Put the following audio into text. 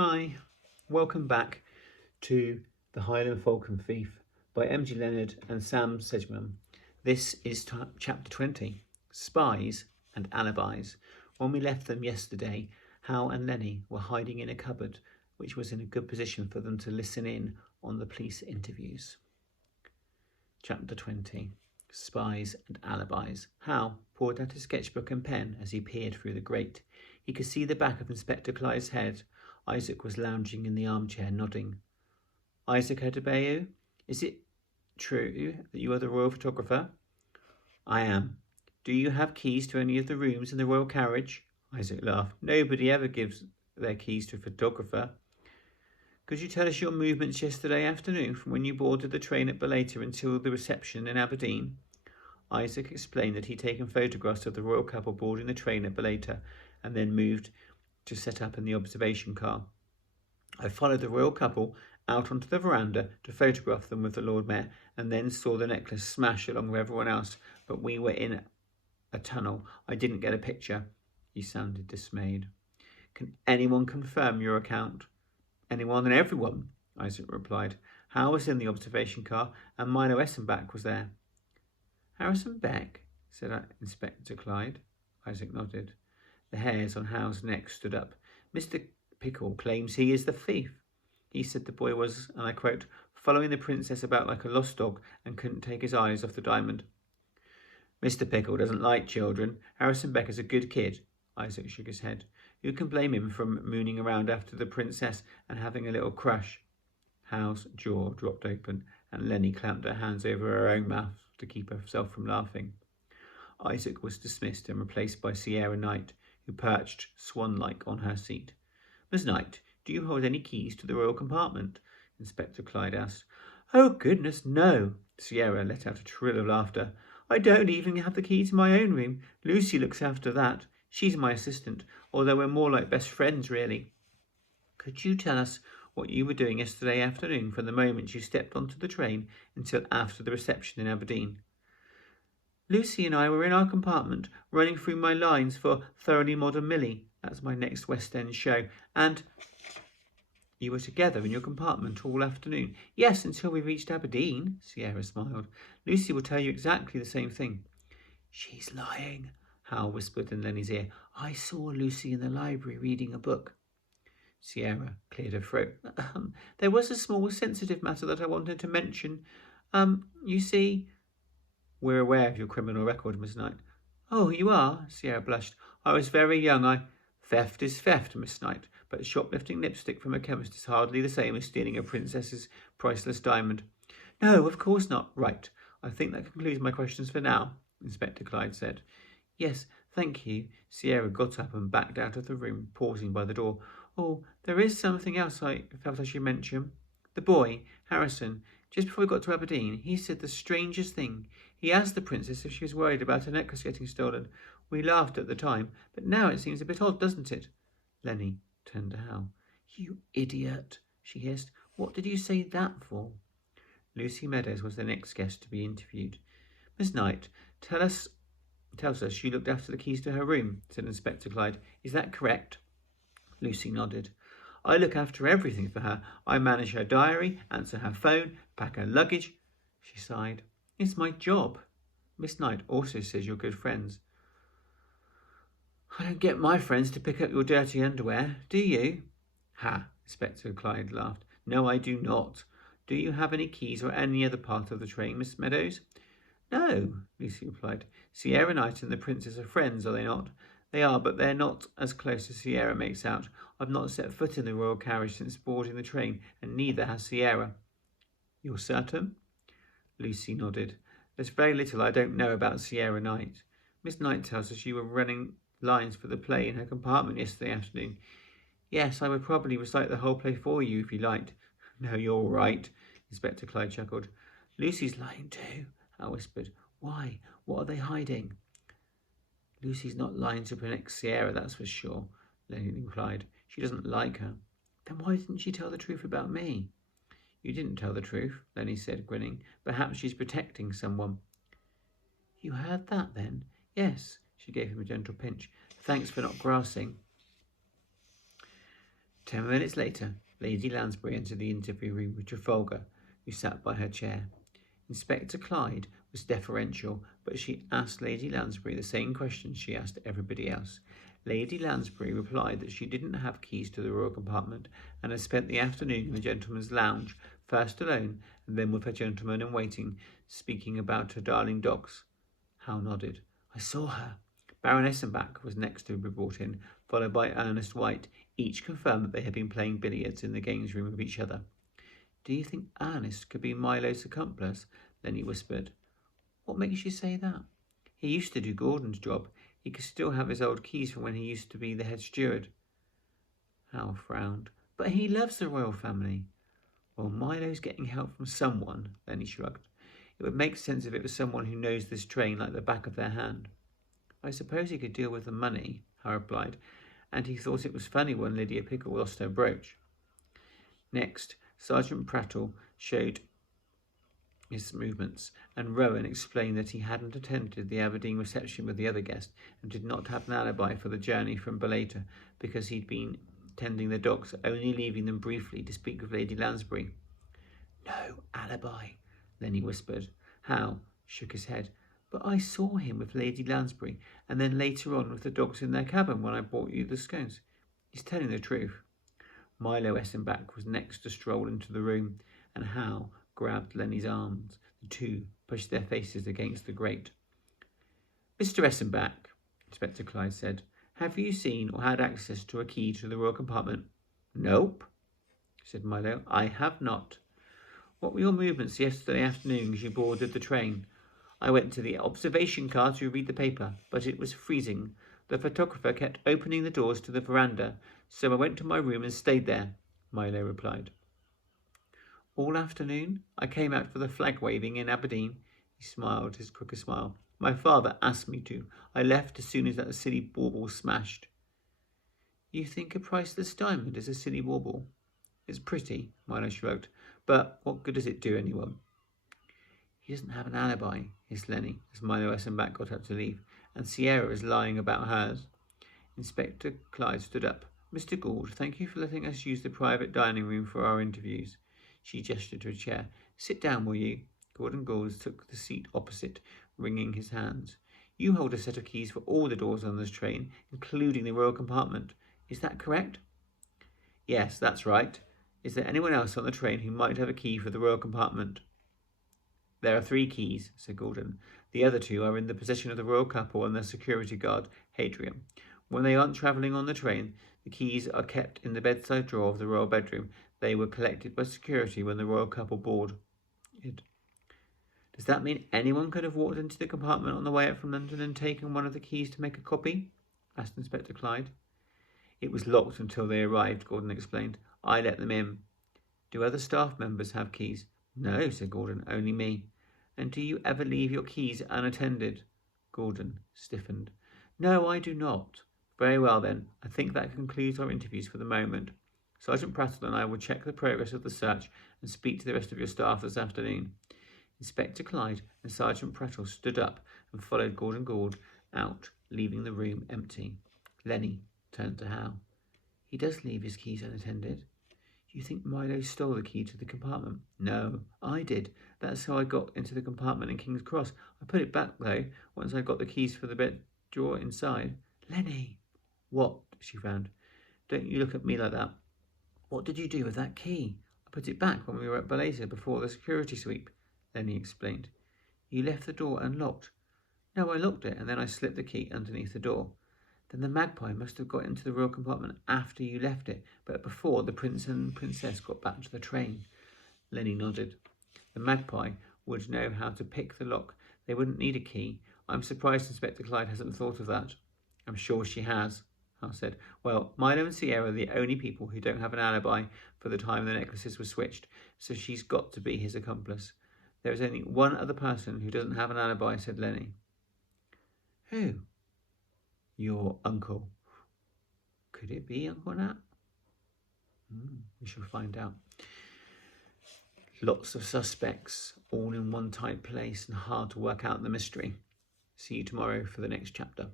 Hi, welcome back to The Highland Falcon Thief by M.G. Leonard and Sam Sedgman. This is chapter 20, Spies and Alibis. When we left them yesterday, Hal and Lenny were hiding in a cupboard, which was in a good position for them to listen in on the police interviews. Chapter 20, Spies and Alibis. Hal poured out his sketchbook and pen as he peered through the grate. He could see the back of Inspector Clyde's head. Isaac was lounging in the armchair, nodding. Isaac Adebayo, is it true that you are the royal photographer? I am. Do you have keys to any of the rooms in the royal carriage? Isaac laughed. Nobody ever gives their keys to a photographer. Could you tell us your movements yesterday afternoon from when you boarded the train at Baleta until the reception in Aberdeen? Isaac explained that he'd taken photographs of the royal couple boarding the train at Baleta and then moved to set up in the observation car. I followed the royal couple out onto the veranda to photograph them with the Lord Mayor and then saw the necklace smash along with everyone else, but we were in a tunnel. I didn't get a picture. He sounded dismayed. Can anyone confirm your account? Anyone and everyone, Isaac replied. Hal was in the observation car and Milo Essenbach was there. Harrison Beck, said Inspector Clyde. Isaac nodded. The hairs on Hal's neck stood up. Mr. Pickle claims he is the thief. He said the boy was, and I quote, following the princess about like a lost dog and couldn't take his eyes off the diamond. Mr. Pickle doesn't like children. Harrison Beck is a good kid. Isaac shook his head. Who can blame him from mooning around after the princess and having a little crush? Hal's jaw dropped open and Lenny clamped her hands over her own mouth to keep herself from laughing. Isaac was dismissed and replaced by Sierra Knight, who perched swan-like on her seat. Miss Knight, do you hold any keys to the royal compartment? Inspector Clyde asked. Oh, goodness, no. Sierra let out a trill of laughter. I don't even have the key to my own room. Lucy looks after that. She's my assistant, although we're more like best friends, really. Could you tell us what you were doing yesterday afternoon from the moment you stepped onto the train until after the reception in Aberdeen? Lucy and I were in our compartment, running through my lines for Thoroughly Modern Millie. That's my next West End show. And you were together in your compartment all afternoon? Yes, until we reached Aberdeen, Sierra smiled. Lucy will tell you exactly the same thing. She's lying, Hal whispered in Lenny's ear. I saw Lucy in the library reading a book. Sierra cleared her throat. There was a small sensitive matter that I wanted to mention. You see... We're aware of your criminal record, Miss Knight. Oh, you are? Sierra blushed. I was very young. Theft is theft, Miss Knight, but shoplifting lipstick from a chemist is hardly the same as stealing a princess's priceless diamond. No, of course not. Right. I think that concludes my questions for now, Inspector Clyde said. Yes, thank you. Sierra got up and backed out of the room, pausing by the door. Oh, there is something else I felt I should mention. The boy, Harrison, just before we got to Aberdeen, he said the strangest thing. He asked the princess if she was worried about her necklace getting stolen. We laughed at the time, but now it seems a bit odd, doesn't it? Lenny turned to Hal. You idiot, she hissed. What did you say that for? Lucy Meadows was the next guest to be interviewed. Miss Knight, tells us she looked after the keys to her room, said Inspector Clyde. Is that correct? Lucy nodded. I look after everything for her. I manage her diary, answer her phone, pack her luggage. She sighed. It's my job. Miss Knight also says you're good friends. I don't get my friends to pick up your dirty underwear, do you? Ha, Inspector Clyde laughed. No, I do not. Do you have any keys or any other part of the train, Miss Meadows? No, Lucy replied. Sierra Knight and the princess are friends, are they not? They are, but they're not as close as Sierra makes out. I've not set foot in the royal carriage since boarding the train, and neither has Sierra. You're certain? Lucy nodded. There's very little I don't know about Sierra Knight. Miss Knight tells us you were running lines for the play in her compartment yesterday afternoon. Yes, I would probably recite the whole play for you if you liked. No, you're right, Inspector Clyde chuckled. Lucy's lying too, I whispered. Why? What are they hiding? Lucy's not lying to protect Sierra, that's for sure, Lenny replied. She doesn't like her. Then why didn't she tell the truth about me? You didn't tell the truth, Lenny said, grinning. Perhaps she's protecting someone. You heard that, then? Yes, she gave him a gentle pinch. Thanks for not grassing. 10 minutes later, Lady Lansbury entered the interview room with Trafalgar, who sat by her chair. Inspector Clyde was deferential, but she asked Lady Lansbury the same questions she asked everybody else. Lady Lansbury replied that she didn't have keys to the royal compartment and had spent the afternoon in the gentleman's lounge, first alone and then with her gentleman in waiting, speaking about her darling dogs. Howe nodded. I saw her. Baron Essenbach was next to be brought in, followed by Ernest White. Each confirmed that they had been playing billiards in the games room with each other. Do you think Ernest could be Milo's accomplice? Lenny whispered. What makes you say that? He used to do Gordon's job. He could still have his old keys from when he used to be the head steward. Hal frowned. But he loves the royal family. Well, Milo's getting help from someone, Lenny shrugged. It would make sense if it was someone who knows this train like the back of their hand. I suppose he could deal with the money, Hal replied, and he thought it was funny when Lydia Pickle lost her brooch. Next, Sergeant Prattle showed his movements, and Rowan explained that he hadn't attended the Aberdeen reception with the other guest and did not have an alibi for the journey from Baleta because he'd been tending the dogs, only leaving them briefly to speak with Lady Lansbury. No alibi, Lenny whispered. Hal shook his head. But I saw him with Lady Lansbury, and then later on with the dogs in their cabin when I brought you the scones. He's telling the truth. Milo Essenbach was next to stroll into the room, and Hal grabbed Lenny's arms. The two pushed their faces against the grate. Mr. Essenbach, Inspector Clyde said, have you seen or had access to a key to the royal compartment? Nope, said Milo. I have not. What were your movements yesterday afternoon as you boarded the train? I went to the observation car to read the paper, but it was freezing. The photographer kept opening the doors to the veranda, so I went to my room and stayed there, Milo replied. All afternoon? I came out for the flag waving in Aberdeen. He smiled his quicker smile. My father asked me to. I left as soon as that silly bauble smashed. You think a priceless diamond is a silly bauble? It's pretty, Milo shrugged, but what good does it do anyone? He doesn't have an alibi, hissed Lenny, as Milo Essenbach got up to leave, and Sierra is lying about hers. Inspector Clyde stood up. Mr. Gould, thank you for letting us use the private dining room for our interviews. She gestured to a chair. Sit down, will you? Gordon Gould took the seat opposite, wringing his hands. You hold a set of keys for all the doors on this train, including the royal compartment. Is that correct? Yes, that's right. Is there anyone else on the train who might have a key for the royal compartment? There are 3 keys, said Gordon. The other 2 are in the possession of the royal couple and their security guard, Hadrian. When they aren't travelling on the train, the keys are kept in the bedside drawer of the royal bedroom. They were collected by security when the royal couple boarded. Does that mean anyone could have walked into the compartment on the way up from London and taken one of the keys to make a copy? Asked Inspector Clyde. It was locked until they arrived, Gordon explained. I let them in. Do other staff members have keys? No, said Gordon, only me. And do you ever leave your keys unattended? Gordon stiffened. No, I do not. Very well then, I think that concludes our interviews for the moment. Sergeant Prattle and I will check the progress of the search and speak to the rest of your staff this afternoon. Inspector Clyde and Sergeant Prattle stood up and followed Gordon Gould out, leaving the room empty. Lenny turned to Hal. He does leave his keys unattended. Do you think Milo stole the key to the compartment? No, I did. That's how I got into the compartment in King's Cross. I put it back, though, once I got the keys for the bed drawer inside. Lenny! What? She frowned. Don't you look at me like that. What did you do with that key? I put it back when we were at Baleta before the security sweep, Lenny explained. You left the door unlocked. No, I locked it, and then I slipped the key underneath the door. Then the magpie must have got into the royal compartment after you left it, but before the prince and princess got back to the train. Lenny nodded. The magpie would know how to pick the lock. They wouldn't need a key. I'm surprised Inspector Clyde hasn't thought of that. I'm sure she has, Hal said. Well, Milo and Sierra are the only people who don't have an alibi for the time the necklaces were switched, so she's got to be his accomplice. There is only one other person who doesn't have an alibi, said Lenny. Who? Your uncle. Could it be Uncle Nat? We shall find out. Lots of suspects, all in one tight place and hard to work out the mystery. See you tomorrow for the next chapter.